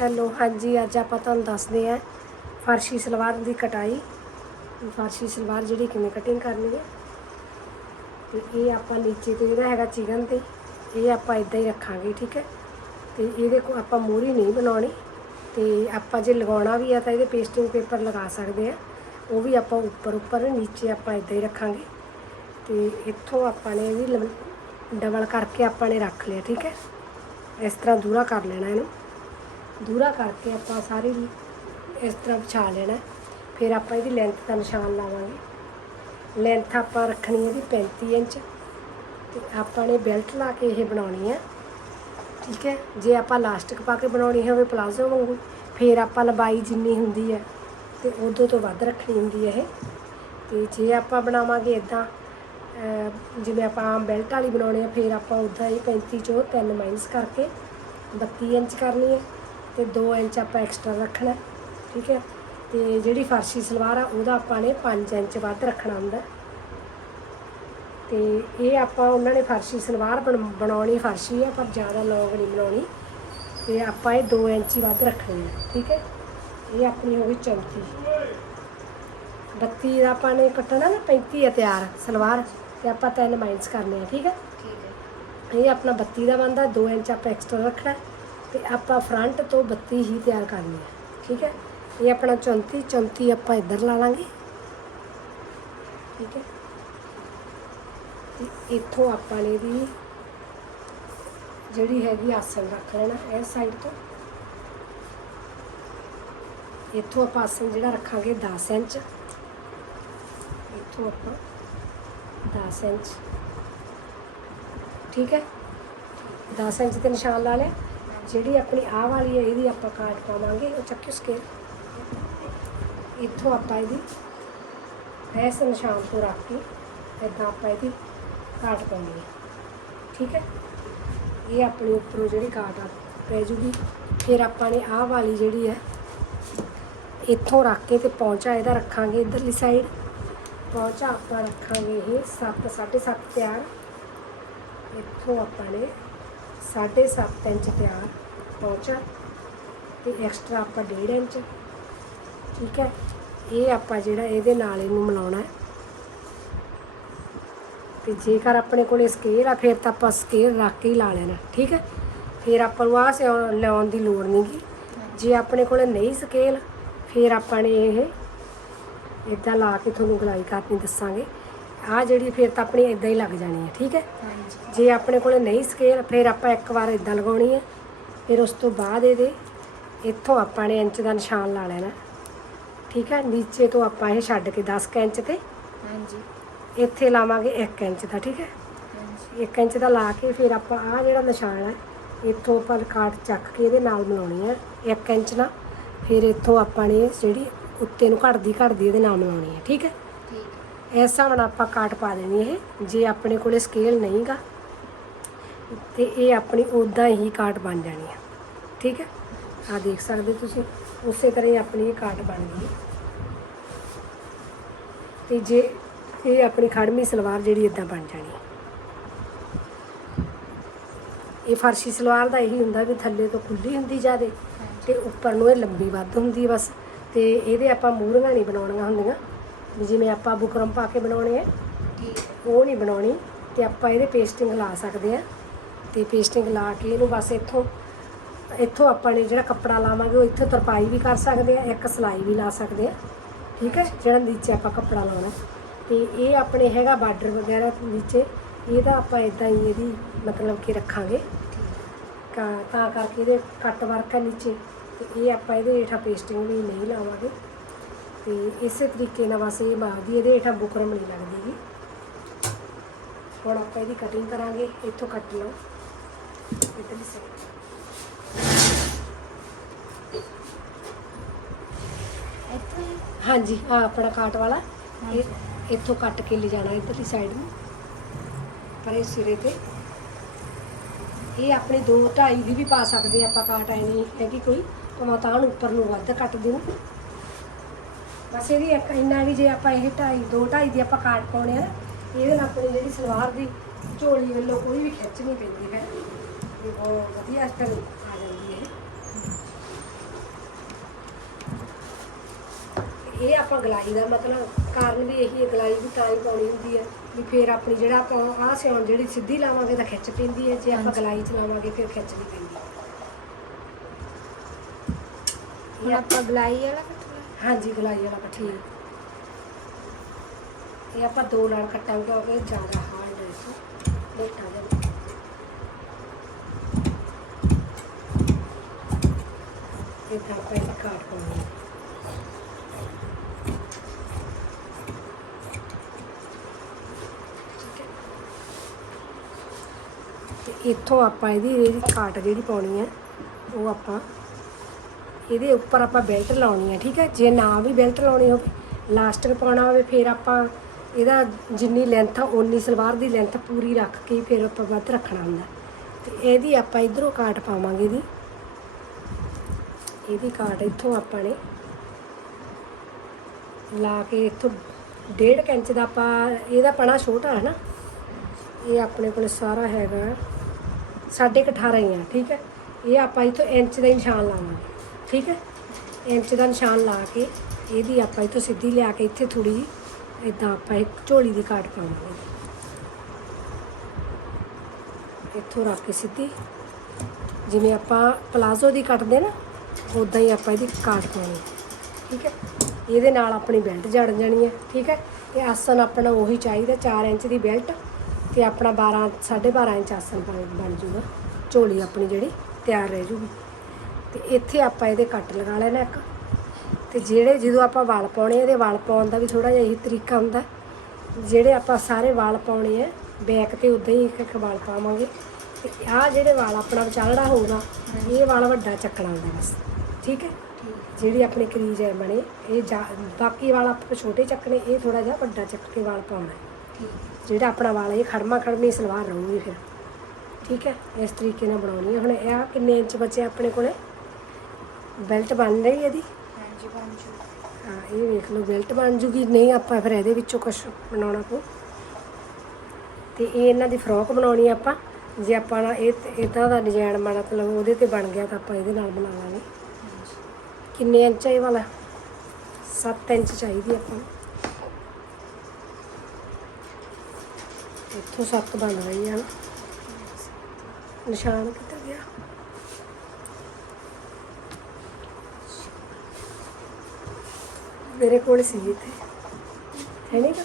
Hello, ਹਾਂਜੀ, ਅੱਜ ਆਪਾਂ ਤੁਹਾਨੂੰ ਦੱਸਦੇ ਹਾਂ ਫਰਸ਼ੀ ਸਲਵਾਰ ਦੀ ਕਟਾਈ। ਫਰਸ਼ੀ ਸਲਵਾਰ ਜਿਹੜੀ ਕਿਵੇਂ ਕਟਿੰਗ ਕਰਨੀ ਹੈ। ਤੇ ਇਹ ਆਪਾਂ ਨੀਚੇ ਤੇ ਜਿਹੜਾ ਹੈਗਾ ਚਿਕਨ ਤੇ, ਇਹ ਆਪਾਂ ਇਦਾਂ ਹੀ ਰੱਖਾਂਗੇ, ਠੀਕ ਹੈ। ਤੇ ਇਹਦੇ ਕੋ ਆਪਾਂ ਮੂਰੀ ਨਹੀਂ ਬਣਾਉਣੀ। ਤੇ ਆਪਾਂ ਜੇ ਲਗਾਉਣਾ ਵੀ ਆ ਤਾਂ ਇਹਦੇ ਪੇਸਟਿੰਗ ਪੇਪਰ ਲਗਾ ਸਕਦੇ ਆ ਉਹ ਵੀ ਆਪਾਂ ਉੱਪਰ ਉੱਪਰ, ਨੀਚੇ ਆਪਾਂ ਇਦਾਂ ਹੀ ਰੱਖਾਂਗੇ। ਤੇ ਇੱਥੋਂ ਆਪਾਂ ਨੇ ਇਹ ਵੀ ਡਬਲ ਕਰਕੇ ਆਪਾਂ ਨੇ ਰੱਖ ਲਿਆ, ਠੀਕ ਹੈ। ਇਸ ਤਰ੍ਹਾਂ ਦੂਰਾ ਕਰ ਲੈਣਾ ਇਹਨੂੰ। ਦੂਰਾ ਕਰਕੇ ਆਪਾਂ ਸਾਰੀ ਇਸ ਤਰ੍ਹਾਂ ਵਿਛਾ ਲੈਣਾ। ਫਿਰ ਆਪਾਂ ਇਹਦੀ ਲੈਂਥ ਦਾ ਨਿਸ਼ਾਨ ਲਾਵਾਂਗੇ। ਲੈਂਥ ਆਪਾਂ ਰੱਖਣੀ ਹੈ ਇਹਦੀ 35 ਇੰਚ। ਤੇ ਆਪਾਂ ਨੇ ਬੈਲਟ ਲਾ ਕੇ ਇਹ ਬਣਾਉਣੀ ਹੈ। ਠੀਕ ਹੈ? ਜੇ ਆਪਾਂ ਲਾਸਟਿਕ ਪਾ ਕੇ ਬਣਾਉਣੀ ਹੋਵੇ ਪਲਾਜ਼ੋ ਵਾਂਗੂ, ਫਿਰ ਆਪਾਂ ਲੰਬਾਈ ਜਿੰਨੀ ਹੁੰਦੀ ਹੈ ਤੇ ਉਦੋਂ ਤੋਂ ਵੱਧ ਰੱਖਣੀ ਹੁੰਦੀ ਹੈ ਇਹ। ਤੇ ਜੇ ਆਪਾਂ ਬਣਾਵਾਂਗੇ ਇਦਾਂ ਜਿਵੇਂ ਆਪਾਂ ਬੈਲਟ ਵਾਲੀ ਬਣਾਉਣੀ ਹੈ, ਫਿਰ ਆਪਾਂ ਉਦਾਂ ਹੀ 35 ਚੋਂ 3 ਮਾਈਨਸ ਕਰਕੇ 32 ਇੰਚ ਕਰਨੀ ਹੈ। ਤੇ 2 ਇੰਚ ਆਪਾਂ ਐਕਸਟਰਾ ਰੱਖਣਾ ਠੀਕ ਹੈ? ਤੇ ਜਿਹੜੀ ਫਰਸ਼ੀ ਸਲਵਾਰ ਆ ਉਹਦਾ ਆਪਾਂ ਨੇ 5 ਇੰਚ ਵੱਧ ਰੱਖਣਾ ਹੁੰਦਾ। ਤੇ ਇਹ ਆਪਾਂ ਉਹਨਾਂ ਨੇ ਫਰਸ਼ੀ ਸਲਵਾਰ ਬਣ- ਬਣਾਉਣੀ ਫਰਸ਼ੀ ਆ ਪਰ ਜ਼ਿਆਦਾ ਲੌਂਗ ਨਹੀਂ ਬਣਾਉਣੀ। ਤੇ ਆਪਾਂ ਇਹ 2 ਇੰਚ ਹੀ ਵੱਧ ਰੱਖਣੀ ਹੈ ਠੀਕ ਹੈ? ਇਹ ਆਪਣੀ ਹੋ ਗਈ ਚੌਥੀ 32 ਦਾ ਆਪਾਂ ਨੇ ਕੱਟਣਾ ਨਾ 35 ਹੈ ਤਿਆਰ ਸਲਵਾਰ ਤੇ ਆਪਾਂ ਤਿੰਨ ਮਾਈਨਸ ਕਰਨੇ ਆ ਠੀਕ ਹੈ? ਠੀਕ ਹੈ। ਇਹ ਆਪਣਾ 32 ਦਾ ਬਣਦਾ 2 ਇੰਚ ਆਪਾਂ ਐਕਸਟਰਾ ਰੱਖਣਾ ਤੇ ਆਪਾਂ ਫਰੰਟ ਤੋਂ 32 ਹੀ ਤਿਆਰ ਕਰਨੀ ਹੈ। ਠੀਕ ਹੈ? ਇਹ ਆਪਣਾ 34 34 ਆਪਾਂ ਇੱਧਰ ਲਾ ਲਾਂਗੇ। ਠੀਕ ਹੈ? ਤੇ ਇੱਥੋਂ ਆਪਾਂ ਨੇ ਦੀ ਜਿਹੜੀ ਹੈਗੀ ਆਸਨ ਰੱਖ ਲੈਣਾ ਇਸ ਸਾਈਡ ਤੋਂ। ਇੱਥੋਂ ਆਪਾਂ ਆਸਨ ਜਿਹੜਾ ਰੱਖਾਂਗੇ 10 ਇੰਚ। ਇੱਥੋਂ ਆਪਾਂ 10 ਇੰਚ। ਠੀਕ ਹੈ? 10 ਇੰਚ ਦੇ ਨਿਸ਼ਾਨ ਲਾ ਲਿਆ। ਜਿਹੜੀ ਆਪਣੀ ਆਹ ਵਾਲੀ ਹੈ, ਇਹਦੀ ਆਪਾਂ ਕਾਟ ਪਾਵਾਂਗੇ, ਉਹ ਚੱਕਿਓ ਸਕੇਲ ਇੱਥੋਂ ਆਪਾਂ ਇਹਦੀ ਇਸ ਨਿਸ਼ਾਨ ਤੋਂ ਰੱਖ ਕੇ ਇਦਾਂ ਆਪਾਂ ਇਹਦੀ ਕਾਟ ਪਾਉਣੀ ਹੈ। ਠੀਕ ਹੈ? ਇਹ ਆਪਣੀ ਉੱਪਰੋਂ ਜਿਹੜੀ ਕਾਟ ਆ ਪੈ ਜੂਗੀ। ਫਿਰ ਆਪਾਂ ਨੇ ਆਹ ਵਾਲੀ ਜਿਹੜੀ ਹੈ, ਇੱਥੋਂ ਰੱਖ ਕੇ ਤੇ ਪਹੁੰਚਾ ਇਹਦਾ ਰੱਖਾਂਗੇ ਇਧਰਲੀ ਸਾਈਡ ਪਹੁੰਚਾ ਆਪਾਂ ਰੱਖਾਂਗੇ ਇਹ 7 7.5 ਤਿਆਰ। ਇੱਥੋਂ ਆਪਾਂ ਨੇ 7.5 ਇੰਚ ਤਿਆਰ ਪਹੁੰਚਾ ਤੇ ਐਕਸਟਰਾ ਆਪਾਂ 1.5 ਇੰਚ। ਠੀਕ ਹੈ? ਇਹ ਆਪਾਂ ਜਿਹੜਾ ਇਹਦੇ ਨਾਲ ਇਹਨੂੰ ਮਿਲਾਉਣਾ ਹੈ। ਤੇ ਜੇਕਰ ਆਪਣੇ ਕੋਲੇ ਸਕੇਲ ਆ, ਫਿਰ ਤਾਂ ਆਪਾਂ ਸਕੇਲ ਰੱਖ ਕੇ ਹੀ ਲਾ ਲੈਣਾ। ਠੀਕ ਹੈ? ਫਿਰ ਆਪਾਂ ਨੂੰ ਆਹ ਸਿਉਣ ਲਾਉਣ ਦੀ ਲੋੜ ਨਹੀਂਗੀ ਜੇ ਆਪਣੇ ਕੋਲੇ ਨਹੀਂ ਸਕੇਲ ਫਿਰ ਆਪਾਂ ਨੇ ਇਹ ਇਦਾਂ ਲਾ ਕੇ ਤੁਹਾਨੂੰ ਗਲਾਈ ਕਰਨੀ ਦੱਸਾਂਗੇ। ਆਹ ਜਿਹੜੀ ਫਿਰ ਤਾਂ ਆਪਣੀ ਇਦਾਂ ਹੀ ਲੱਗ ਜਾਣੀ ਹੈ ਠੀਕ ਹੈ? ਜੇ ਆਪਣੇ ਕੋਲੇ ਨਹੀਂ ਸਕੇਲ ਫਿਰ ਆਪਾਂ ਇੱਕ ਵਾਰ ਇਦਾਂ ਲਗਾਉਣੀ ਹੈ ਫਿਰ ਉਸ ਤੋਂ ਬਾਅਦ ਇਹਦੇ ਇੱਥੋਂ ਆਪਾਂ ਨੇ ਇੰਚ ਦਾ ਨਿਸ਼ਾਨ ਲਾ ਲੈਣਾ ਠੀਕ ਹੈ? ਨੀਚੇ ਤੋਂ ਆਪਾਂ ਇਹ ਛੱਡ ਕੇ 10 ਕੁ ਇੰਚ ਤੇ ਹਾਂਜੀ। ਇੱਥੇ ਲਾਵਾਂਗੇ 1 ਇੰਚ ਦਾ ਠੀਕ ਹੈ? ਹਾਂਜੀ। 1 ਇੰਚ ਦਾ ਲਾ ਕੇ ਫਿਰ ਆਪਾਂ ਆਹ ਜਿਹੜਾ ਨਿਸ਼ਾਨ ਹੈ ਇੱਥੋਂ ਆਪਾਂ ਕਾਟ ਚੱਕ ਕੇ ਇਹਦੇ ਨਾਲ ਮਿਲਾਉਣੀ ਹੈ 1 ਇੰਚ ਨਾਲ। ਫਿਰ ਇੱਥੋਂ ਆਪਾਂ ਨੇ ਜਿਹੜੀ ਉੱਤੇ ਨੂੰ ਘੜਦੀ ਘੜਦੀ ਇਹਦੇ ਨਾਲ ਮਿਲਾਉਣੀ ਹੈ ਠੀਕ ਹੈ? ਇਸ ਹਿਸਾਬ ਨਾਲ ਆਪਾਂ ਕਾਟ ਪਾ ਦੇਣੀ ਇਹ, ਜੇ ਆਪਣੇ ਕੋਲੇ ਸਕੇਲ ਨਹੀਂਗਾ, ਤੇ ਇਹ ਆਪਣੀ ਉਦਾਂ ਹੀ ਕਾਟ ਬਣ ਜਾਣੀ ਹੈ ਠੀਕ ਹੈ? ਆ ਦੇਖ ਸਕਦੇ ਤੁਸੀਂ, ਉਸੇ ਤਰ੍ਹਾਂ ਹੀ ਆਪਣੀ ਇਹ ਕਾਟ ਬਣ ਗਈ। ਤੇ ਜੇ ਇਹ ਆਪਣੀ ਖੜਮੀ ਸਲਵਾਰ ਜਿਹੜੀ ਇਦਾਂ ਬਣ ਜਾਣੀ। ਹੈ ਇਹ ਫਰਸ਼ੀ ਸਲਵਾਰ ਦਾ ਇਹੀ ਹੁੰਦਾ ਵੀ ਥੱਲੇ ਤੋਂ ਖੁੱਲੀ ਹੁੰਦੀ ਜਾਦੇ ਤੇ ਉੱਪਰ ਨੂੰ ਇਹ ਲੰਬੀ ਵੱਧ ਹੁੰਦੀ ਬਸ, ਤੇ ਇਹਦੇ ਆਪਾਂ ਮੂਹਰੀਆਂ ਨਹੀਂ ਬਣਾਉਣੀਆਂ ਹੁੰਦੀਆਂ। ਵੀ ਜਿਵੇਂ ਆਪਾਂ ਬੁਕਰਮ ਪਾ ਕੇ ਬਣਾਉਣੇ ਆ ਹੈ ਉਹ ਨਹੀਂ ਬਣਾਉਣੀ ਤੇ ਆਪਾਂ ਇਹਦੇ ਪੇਸਟਿੰਗ ਲਾ ਸਕਦੇ ਆ। ਤੇ ਪੇਸਟਿੰਗ ਲਾ ਕੇ ਇਹਨੂੰ ਬਸ ਇੱਥੋਂ ਇੱਥੋਂ ਆਪਾਂ ਨੇ ਜਿਹੜਾ ਕੱਪੜਾ ਲਾਵਾਂਗੇ ਉਹ ਇੱਥੇ ਤਰਪਾਈ ਵੀ ਕਰ ਸਕਦੇ ਆ, ਇੱਕ ਸਲਾਈ ਵੀ ਲਾ ਸਕਦੇ ਆ। ਠੀਕ ਹੈ, ਜਿਹੜਾ ਨੀਚੇ ਆਪਾਂ ਕੱਪੜਾ ਲਾਉਣਾ। ਤੇ ਇਹ ਆਪਣੇ ਹੈਗਾ ਬਾਰਡਰ ਵਗੈਰਾ ਨੀਚੇ, ਇਹਦਾ ਆਪਾਂ ਇਦਾਂ ਹੀ ਇਹਦੀ ਮਤਲਬ ਕਿ ਰੱਖਾਂਗੇ। ਤਾਂ ਕਰਕੇ ਇਹਦੇ ਕੱਟ ਵਰਕ ਹੈ ਨੀਚੇ। ਤੇ ਇਹ ਆਪਾਂ ਇਹਦੇ ਹੇਠਾਂ ਪੇਸਟਿੰਗ ਵੀ ਨਹੀਂ ਲਾਵਾਂਗੇ। ਤੇ ਇਸੇ ਤਰੀਕੇ ਨਾਲ ਬਸ ਇਹ ਬਾਦੀ ਇਹਦੇ ਹੇਠਾਂ ਬੁਕਰਮ ਨਹੀਂ ਲੱਗਦੀ ਗੀ ਹੁਣ ਆਪਾਂ ਇਹਦੀ ਕਟਿੰਗ ਕਰਾਂਗੇ ਇੱਥੋਂ ਕੱਟ ਲਓ ਇਧਰਲੀ ਸਾਈਡ ਇੱਥੇ ਹਾਂਜੀ ਆ ਆਪਣਾ ਕਾਟ ਵਾਲਾ ਇਹ ਇੱਥੋਂ ਕੱਟ ਕੇ ਲੈ ਜਾਣਾ ਇਧਰਲੀ ਸਾਈਡ ਨੂੰ ਪਰੇ ਸਿਰੇ ਤੇ ਇਹ ਆਪਣੀ 2 2.5 ਦੀ ਵੀ ਪਾ ਸਕਦੇ ਆ ਆਪਾਂ ਕਾਟ ਐ ਨਹੀਂ ਹੈਗੀ ਕੋਈ ਭਾਵੇਂ ਤਾਂ ਨੂੰ ਉੱਪਰ ਨੂੰ ਵੱਧ ਕੱਟ ਦਿਓ ਬਸ ਇਹਦੀ ਇੱਕ ਇੰਨਾ ਵੀ ਜੇ ਆਪਾਂ ਇਹ ਢਾਈ ਦੋ ਢਾਈ ਦੀ ਆਪਾਂ ਕਾਟ ਪਾਉਣੇ ਆ ਇਹਦੇ ਨਾਲ ਆਪਣੀ ਜਿਹੜੀ ਸਲਵਾਰ ਦੀ ਝੋਲੀ ਵੱਲੋਂ ਕੋਈ ਵੀ ਖਿੱਚ ਨਹੀਂ ਪੈਂਦੀ ਹੈ। ਇਹ ਬਹੁਤ ਵਧੀਆ ਅਸਰ ਆ ਜਾਂਦੀ ਹੈ। ਇਹ ਆਪਾਂ ਗਲਾਈ ਦਾ ਮਤਲਬ ਕਾਰਨ ਵੀ ਇਹੀ ਹੈ ਗਲਾਈ ਵੀ ਤਾਂ ਹੀ ਪਾਉਣੀ ਹੁੰਦੀ ਹੈ ਵੀ ਫੇਰ ਆਪਣੀ ਜਿਹੜਾ ਆਪਾਂ ਆਹ ਸਿਉਣ ਜਿਹੜੀ ਸਿੱਧੀ ਲਾਵਾਂਗੇ ਤਾਂ ਖਿੱਚ ਪੈਂਦੀ ਹੈ ਜੇ ਆਪਾਂ ਗਲਾਈ ਚਲਾਵਾਂਗੇ ਲਾਵਾਂਗੇ ਫਿਰ ਖਿੱਚ ਨਹੀਂ ਪੈਂਦੀ। ਇਹ ਆਪਾਂ ਗਲਾਈ ਵਾਲਾ ਹਾਂਜੀ, ਗਲਾਈ ਵਾਲਾ ਪੱਠੀ ਇਹ ਆਪਾਂ ਦੋ ਨਾਲ ਕੱਟਾਂਗੇ ਕਿਉਂਕਿ ਜ਼ਿਆਦਾ ਹਾਰਡ ਹੈ ਇਸ ਮੋਟਾ ਜਿਹਾ ਇਹ ਤਾਂ ਆਪਾਂ ਇਹ ਕਾਟ ਪਾਉਣੀ। ਤੇ ਇੱਥੋਂ ਆਪਾਂ ਇਹਦੀ ਇਹਦੀ ਕਾਟ ਜਿਹੜੀ ਪਾਉਣੀ ਹੈ, ਉਹ ਆਪਾਂ ਇਹਦੇ ਉੱਪਰ ਆਪਾਂ ਬੈਲਟ ਲਾਉਣੀ ਆ, ਠੀਕ ਹੈ ਜੇ ਨਾ ਵੀ ਬੈਲਟ ਲਾਉਣੀ ਹੋਵੇ ਲਾਸਟਿਕ ਪਾਉਣਾ ਹੋਵੇ, ਫਿਰ ਆਪਾਂ ਇਹਦਾ ਜਿੰਨੀ ਲੈਂਥ ਆ, ਓਨੀ ਸਲਵਾਰ ਦੀ ਲੈਂਥ ਪੂਰੀ ਰੱਖ ਕੇ ਫਿਰ ਆਪਾਂ ਵੱਧ ਰੱਖਣਾ ਹੁੰਦਾ। ਤੇ ਇਹਦੀ ਆਪਾਂ ਇਧਰੋਂ ਕਾਟ ਪਾਵਾਂਗੇ ਇਹਦੀ। ਇਹਦੀ ਕਾਟ ਇੱਥੋਂ ਆਪਾਂ ਨੇ ਲਾ ਕੇ ਇੱਥੋਂ ਡੇਢ ਕੁ ਇੰਚ ਦਾ ਆਪਾਂ, ਇਹਦਾ ਪਣਾ ਛੋਟਾ ਹੈ ਨਾ? ਇਹ ਆਪਣੇ ਕੋਲ ਸਾਰਾ ਹੈਗਾ, ਸਾਢੇ ਕੁ 18 ਹੀ ਆ, ਠੀਕ ਹੈ ਇਹ ਆਪਾਂ ਇੱਥੋਂ ਇੰਚ ਦਾ ਹੀ ਨਿਸ਼ਾਨ ਲਾਵਾਂਗੇ। ਠੀਕ ਹੈ? ਇੰਚ ਦਾ ਨਿਸ਼ਾਨ ਲਾ ਕੇ ਇਹਦੀ ਆਪਾਂ ਇੱਥੋਂ ਸਿੱਧੀ ਲਿਆ ਕੇ ਇੱਥੇ ਥੋੜੀ ਇਦਾਂ ਆਪਾਂ ਇੱਕ ਝੋਲੀ ਦੀ ਕਾਟ ਪਾਵਾਂਗੇ ਇੱਥੋਂ ਰੱਖ ਕੇ ਸਿੱਧੀ, ਜਿਵੇਂ ਆਪਾਂ ਪਲਾਜ਼ੋ ਦੀ ਕੱਟਦੇ ਨਾ ਉਦਾਂ ਹੀ ਆਪਾਂ ਇਹਦੀ ਕਾਟ ਪਾਉਣੀ ਠੀਕ ਹੈ? ਇਹਦੇ ਨਾਲ ਆਪਣੀ ਬੈਲਟ ਜੜ ਜਾਣੀ ਹੈ। ਠੀਕ ਹੈ? ਤੇ ਆਸਨ ਆਪਣਾ ਉਹੀ ਚਾਹੀਦਾ 4 ਇੰਚ ਦੀ ਬੈਲਟ ਤੇ ਆਪਣਾ 12 12.5 ਇੰਚ ਆਸਨ ਬਣ ਬਣ ਜੂਗਾ। ਝੋਲੀ ਆਪਣੀ ਜਿਹੜੀ ਤਿਆਰ ਰਹਿ ਜੂਗੀ। ਤੇ ਇੱਥੇ ਆਪਾਂ ਇਹਦੇ ਕੱਟ ਲਗਾ ਲੈਣਾ ਇੱਕ। ਤੇ ਜਿਹੜੇ ਜਦੋਂ ਆਪਾਂ ਵਾਲ ਪਾਉਣੇ ਆ, ਇਹਦੇ ਵਾਲ ਪਾਉਣ ਦਾ ਵੀ ਥੋੜਾ ਜਿਹਾ ਇਹੀ ਤਰੀਕਾ ਹੁੰਦਾ। ਜਿਹੜੇ ਆਪਾਂ ਸਾਰੇ ਵਾਲ ਪਾਉਣੇ ਆ ਬੈਕ ਤੇ ਉਦਾਂ ਹੀ ਇੱਕ ਇੱਕ ਵਾਲ ਪਾਵਾਂਗੇ। ਤੇ ਆਹ ਜਿਹੜੇ ਵਾਲ ਆਪਣਾ ਵਿਚਾਲੜਾ ਹੋਊਗਾ ਇਹ ਵਾਲ ਵੱਡਾ ਚੱਕਣਾ ਹੁੰਦਾ ਬਸ। ਠੀਕ ਹੈ? ਜਿਹੜੀ ਆਪਣੀ ਕਰੀਜ਼ ਹੈ ਬਣੇ ਇਹ ਜਾ- ਬਾਕੀ ਵਾਲ ਆਪਾਂ ਛੋਟੇ ਚੱਕਣੇ ਇਹ ਥੋੜਾ ਜਿਹਾ ਵੱਡਾ ਚੱਕ ਕੇ ਵਾਲ ਪਾਉਣਾ। ਜਿਹੜਾ ਆਪਣਾ ਵਾਲ ਹੈ, ਇਹ ਖੜਮਾ ਖੜਮੀ ਸਲਵਾਰ ਰਹੂਗੀ ਫਿਰ। ਠੀਕ ਹੈ? ਇਸ ਤਰੀਕੇ ਨਾਲ ਬਣਾਉਣੀ ਹੈ ਹੁਣ ਇਹ ਆਹ ਕਿੰਨੇ ਇੰਚ ਬਚੇ ਆਪਣੇ ਕੋਲੇ? ਬੈਲਟ ਬਣ ਰਹੀ ਹੈ ਇਹਦੀ? ਹਾਂਜੀ ਪੰਜ ਹਾਂ ਇਹ ਵੇਖ ਲਓ ਬੈਲਟ ਬਣ ਜੂਗੀ। ਨਹੀਂ ਆਪਾਂ ਫਿਰ ਇਹਦੇ ਵਿੱਚੋਂ ਕੁਝ ਬਣਾਉਣਾ ਪਊ। ਤੇ ਇਹ ਇਹਨਾਂ ਦੀ ਫਰੋਕ ਬਣਾਉਣੀ ਆਪਾਂ। ਜੇ ਆਪਾਂ ਇਹ ਇਦਾਂ ਦਾ ਡਿਜ਼ਾਈਨ ਮਤਲਬ ਉਹਦੇ ਤੇ ਬਣ ਗਿਆ ਤਾਂ ਆਪਾਂ ਇਹਦੇ ਨਾਲ ਬਣਾ ਲਾਂਗੇ। ਕਿੰਨੇ ਇੰਚ ਹੈ ਇਹ ਵਾਲਾ? 7 ਇੰਚ ਚਾਹੀਦੀ ਆਪਾਂ ਨੂੰ। ਇੱਥੋਂ 7 ਬਣ ਰਹੀ ਹੈ ਨਾ। ਨਿਸ਼ਾਨ ਕਿੱਥੇ ਗਿਆ? ਮੇਰੇ ਕੋਲ ਸੀ ਇੱਥੇ। ਹੈ ਨਹੀਂ ਗਾ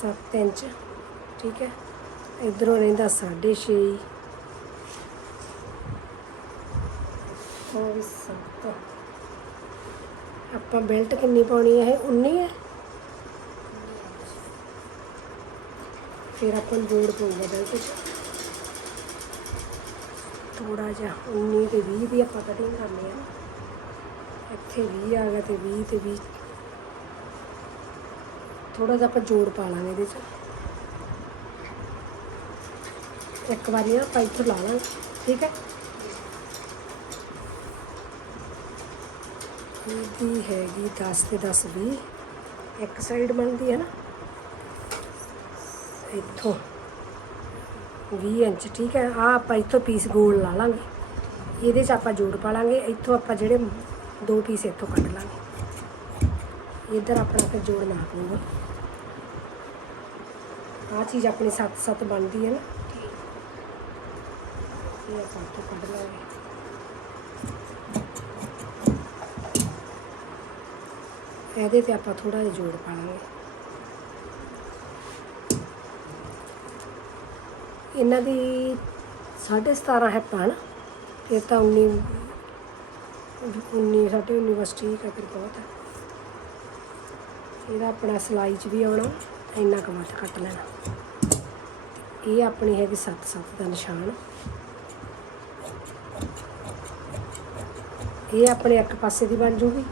7 ਇੰਚ ਠੀਕ ਹੈ। ਇਧਰੋਂ ਰਹਿੰਦਾ 6.5 ਉਹ ਵੀ 7 ਆਪਾਂ ਬੈਲਟ ਕਿੰਨੀ ਪਾਉਣੀ ਹੈ? ਇਹ 19 ਹੈ? ਫਿਰ ਆਪਾਂ ਨੂੰ ਜੋੜ ਪਊਗਾ ਬੈਲਟ 'ਚ। ਥੋੜਾ ਜਿਹਾ 19 ਤੇ 20 ਦੀ ਆਪਾਂ ਕਟਿੰਗ ਕਰਨੀ ਹੈ ਇੱਥੇ 20 ਆ ਗਿਆ ਤੇ 20 ਤੇ 20 ਥੋੜਾ ਜਿਹਾ ਆਪਾਂ ਜੋੜ ਪਾ ਲਾਂਗੇ ਇਹਦੇ 'ਚ। ਇੱਕ ਵਾਰੀ ਨਾ ਆਪਾਂ ਇੱਥੋਂ ਲਾ ਲਾਂਗੇ, ਠੀਕ ਹੈ? ਇਹਦੀ ਹੈਗੀ 10 ਤੇ 10 20 ਇੱਕ ਸਾਈਡ ਬਣਦੀ ਹੈ ਨਾ। ਇੱਥੋਂ 20 ਇੰਚ, ਠੀਕ ਹੈ? ਆ ਆਪਾਂ ਇੱਥੋਂ ਪੀਸ ਗੋਲ ਲਾ ਲਾਂਗੇ। ਇਹਦੇ 'ਚ ਆਪਾਂ ਜੋੜ ਪਾ ਲਾਂਗੇ। ਇੱਥੋਂ ਆਪਾਂ ਜਿਹੜੇ ਦੋ ਪੀਸ ਇੱਥੋਂ ਕੱਢ ਲਾਂਗੇ। ਇੱਧਰ ਆਪਣਾ ਫਿਰ ਜੋੜ ਨਾ ਪਊਗਾ ਆ ਚੀਜ਼ ਆਪਣੀ 7-7 ਬਣਦੀ ਹੈ ਨਾ। ਇਹ ਆਪਾਂ ਇੱਥੋਂ ਕੱਢ ਲਾਂਗੇ। ਇਹਦੇ ਤੇ ਆਪਾਂ ਥੋੜਾ ਜਿਹਾ ਜੋੜ ਪਾਵਾਂਗੇ ਇਹਨਾਂ ਦੀ 17.5 ਹੈ ਪਾਣ ਇਹ ਤਾਂ 19 19 ਸਾਢੇ 19 ਬਸ ਠੀਕ ਹੈ ਫਿਰ ਬਹੁਤ ਹੈ। ਇਹਦਾ ਆਪਣਾ ਸਲਾਈ 'ਚ ਵੀ ਆਉਣਾ, ਇੰਨਾ ਕੁ ਵੱਟ ਕੱਟ ਲੈਣਾ। ਇਹ ਆਪਣੀ ਹੈਗੀ 7-7 ਦਾ ਨਿਸ਼ਾਨ। ਇਹ ਆਪਣੇ ਇੱਕ ਪਾਸੇ ਦੀ ਬਣ ਜੂਗੀ।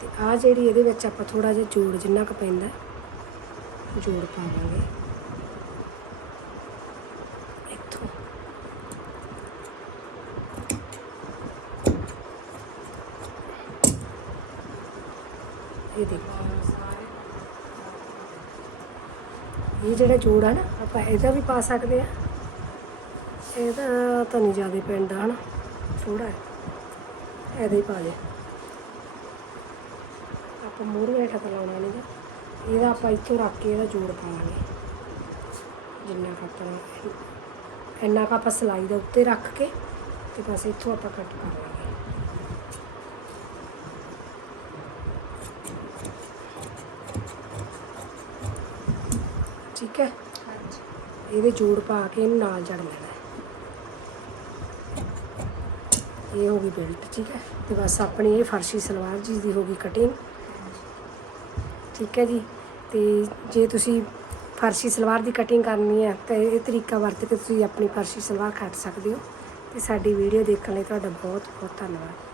ਤੇ ਆ ਜਿਹੜੀ ਇਹਦੇ ਵਿੱਚ ਆਪਾਂ ਥੋੜਾ ਜਿਹਾ ਜੋੜ ਜਿੰਨਾ ਕੁ ਪੈਂਦਾ, ਜੋੜ ਪਾਵਾਂਗੇ ਇਹ ਦੇਖੋ। ਇਹ ਜਿਹੜਾ ਜੋੜ ਆ ਨਾ, ਆਪਾਂ ਇਹਦਾ ਵੀ ਪਾ ਸਕਦੇ ਆ ਇਹਦਾ ਤਾਂ ਨਹੀਂ ਜ਼ਿਆਦਾ ਪੈਂਦਾ ਹਨਾ ਥੋੜਾ ਇਹਦਾ ਹੀ ਪਾ ਦੇ। ਆਪਾਂ ਮੂਹਰੇ ਹੇਠਾਂ ਤਾਂ ਲਾਉਣਾ ਨਹੀਂ ਇਹਦਾ ਆਪਾਂ ਇੱਥੋਂ ਰੱਖ ਕੇ ਇਹਦਾ ਜੋੜ ਪਾਵਾਂਗੇ। ਜਿੰਨਾ ਕੁ ਆਪਣਾ ਇੰਨਾ ਕੁ ਆਪਾਂ ਸਲਾਈ ਦਾ ਉੱਤੇ ਰੱਖ ਕੇ ਤੇ ਬਸ ਇੱਥੋਂ ਆਪਾਂ ਕੱਟ ਕਰ ਲਾਂਗੇ ਠੀਕ ਹੈ ਹਾਂਜੀ ਇਹਦੇ ਜੋੜ ਪਾ ਕੇ ਇਹਨੂੰ ਨਾਲ ਜੜ ਲੈਣਾ ਇਹ ਹੋ ਗਈ ਬੈਲਟ ਠੀਕ ਹੈ? ਤੇ ਬਸ ਆਪਣੀ ਇਹ ਫਰਸ਼ੀ ਸਲਵਾਰ ਜੀ ਦੀ ਹੋ ਗਈ ਕਟਿੰਗ ਠੀਕ ਹੈ ਜੀ? ਤੇ ਜੇ ਤੁਸੀਂ ਫਰਸ਼ੀ ਸਲਵਾਰ ਦੀ ਕਟਿੰਗ ਕਰਨੀ ਹੈ, ਤਾਂ ਇਹ ਤਰੀਕਾ ਵਰਤ ਕੇ ਤੁਸੀਂ ਆਪਣੀ ਫਰਸ਼ੀ ਸਲਵਾਰ ਕੱਟ ਸਕਦੇ ਹੋ। ਤੇ ਸਾਡੀ ਵੀਡੀਓ ਦੇਖਣ ਲਈ ਤੁਹਾਡਾ ਬਹੁਤ ਬਹੁਤ ਧੰਨਵਾਦ।